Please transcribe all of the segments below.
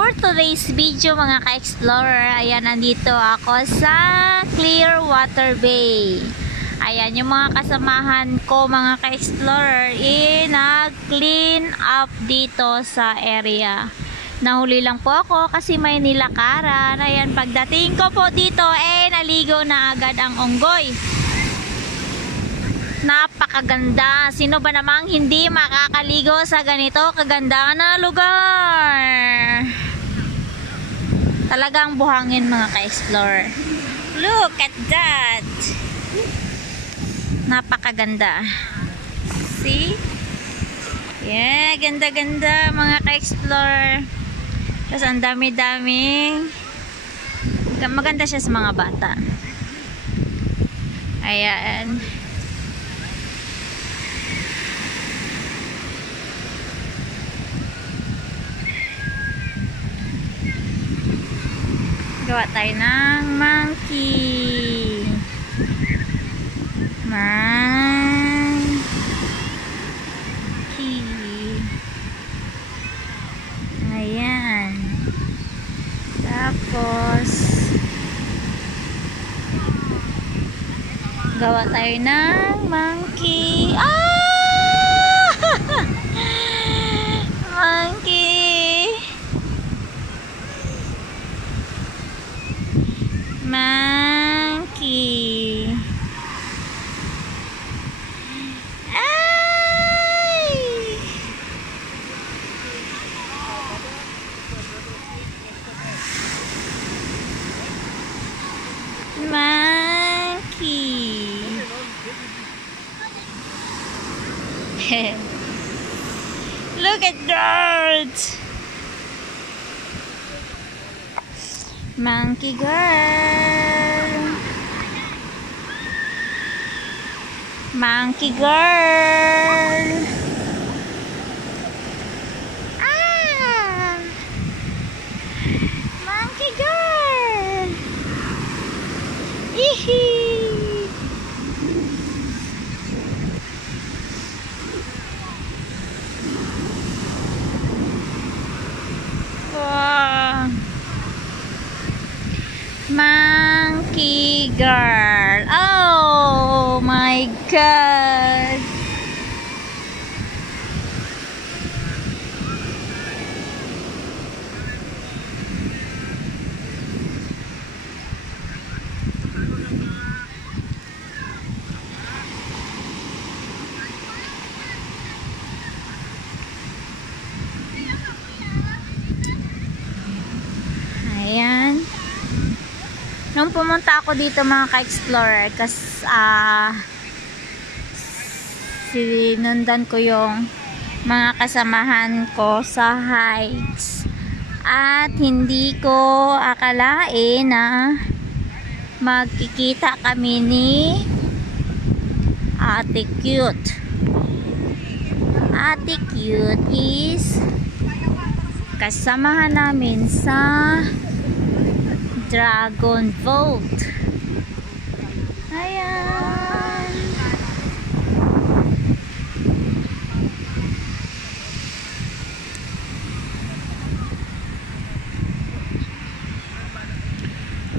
For today's video mga ka-explorer, ayan, nandito ako sa Clearwater Bay. Ayan, yung mga kasamahan ko mga ka-explorer, nag-clean up dito sa area. Nahuli lang po ako kasi may nilakaran. Ayan, pagdating ko po dito, naligo na agad ang unggoy. Napakaganda. Sino ba namang hindi makakaligo sa ganito kaganda na lugar? Talagang buhangin mga ka-explorer. Look at that. Napakaganda. See? Yeah, ganda-ganda mga ka-explorer. Tapos ang dami-daming. Maganda siya sa mga bata. Ayan. Gawa tayo ng monkey. Ayan. Tapos gawa tayo ng monkey. Monkey. Monkey. Ay! Monkey. Look at that. Monkey girl. Monkey girl. Monkey girl. Ihi. Wow. Monkey girl. Oh my god. Ayan. Nung pumunta ako dito mga ka-explorer, sinundan ko yung mga kasamahan ko sa hikes. At hindi ko akalain na magkikita kami ni Ate Cute. Ate Cute is kasamahan namin sa Dragon Boat. Ayan.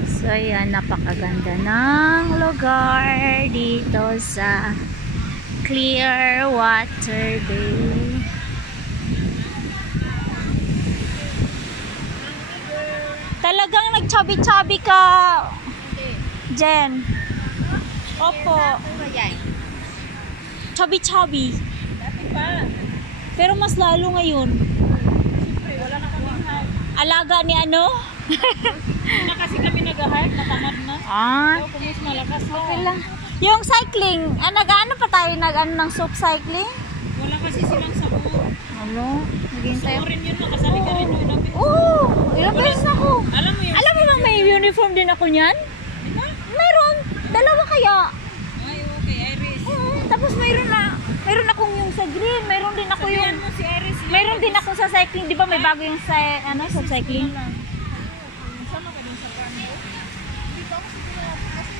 So ayan, napakaganda ng lugar dito sa Clearwater Bay. Talagang nagchabi-chabi ka, Jen. Opo. Chabi-chabi. Pero mas lalo ngayon. Wala na kami hike. Alaga ni ano? Na kasi kami nag-hike, natamad na. So, kumus malakas na. Okay lang. Yung cycling, nag-ano pa tayo? Nag-ano ng soap cycling? Wala kasi silang sabon. Ano? Naghihintay Gusto mo rin yun, makasali ka rin yun. Oo! Ilang beses na ako. Alam mo yun? Alam mo bang may uniform din ako niyan? Diba? Meron. Dalawa kaya. Ay, okay, Iris. Tapos mayroon akong yung sa green. Mayroon din ako Sabihan yung... mo si Iris. Mayroon din ako sa cycling. Di ba may bago yung sa, sa cycling? Sama ka din sa Brando? Dito ako siguro kasi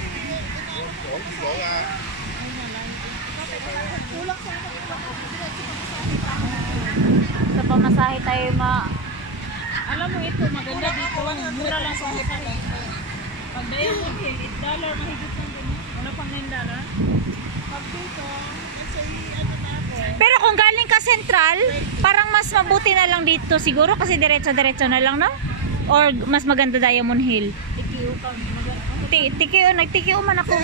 kulang sana. Sa pamasahe tayo Alam mo ito, maganda dito. Mura lang sa hotel. Pag Diamond Hill, $8 mahigit lang din. Wala pang $9. Pag dito, let's say, ano na ako. Pero kung galing ka Central, parang mas mabuti na lang dito siguro kasi diretso-diretso na lang, no? Or mas maganda Diamond Hill. Tikiyo ka. Nagtikiyo man ako.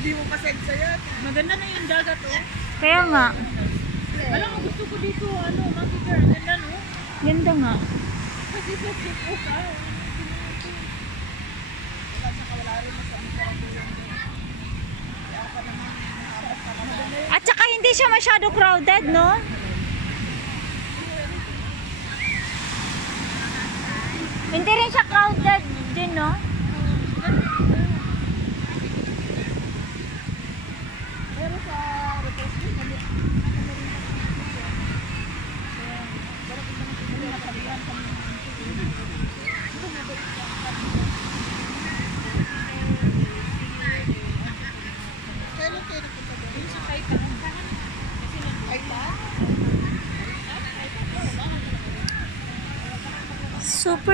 Hindi mo pa sense yan. Maganda na yung dagat, oh. Kaya nga, Alam mo, gusto ko dito, ano, Monkey Girl. Ganda, no? ganda nga. Kasi sa sip ka. At saka hindi siya masyado crowded, no? Hindi rin siya crowded din, no? Pero sa request mo,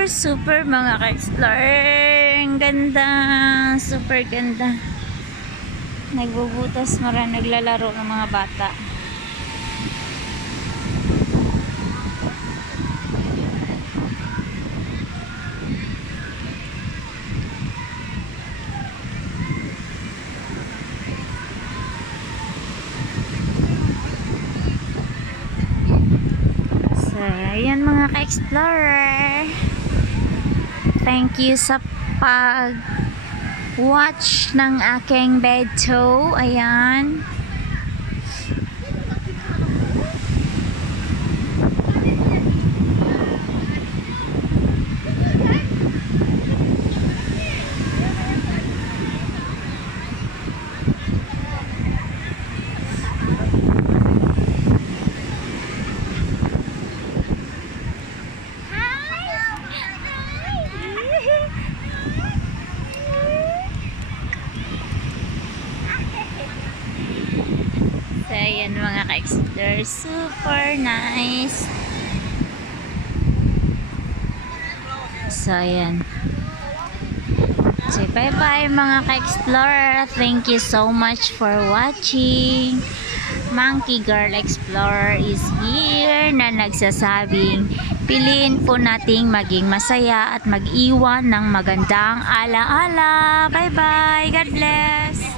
Super mga ka-explorer. Ang ganda. Super ganda. Nagbubutas mara, naglalaro ng mga bata. So, ayan mga ka-explorer. Thank you sa pag-watch ng aking bed tour. Ayan. So, ayan mga ka-explorer. Super nice. So, ayan. So, bye-bye mga ka-explorer. Thank you so much for watching. Monkey Girl Explorer is here na nagsasabing piliin po nating maging masaya at mag-iwan ng magandang ala-ala. Bye-bye. God bless.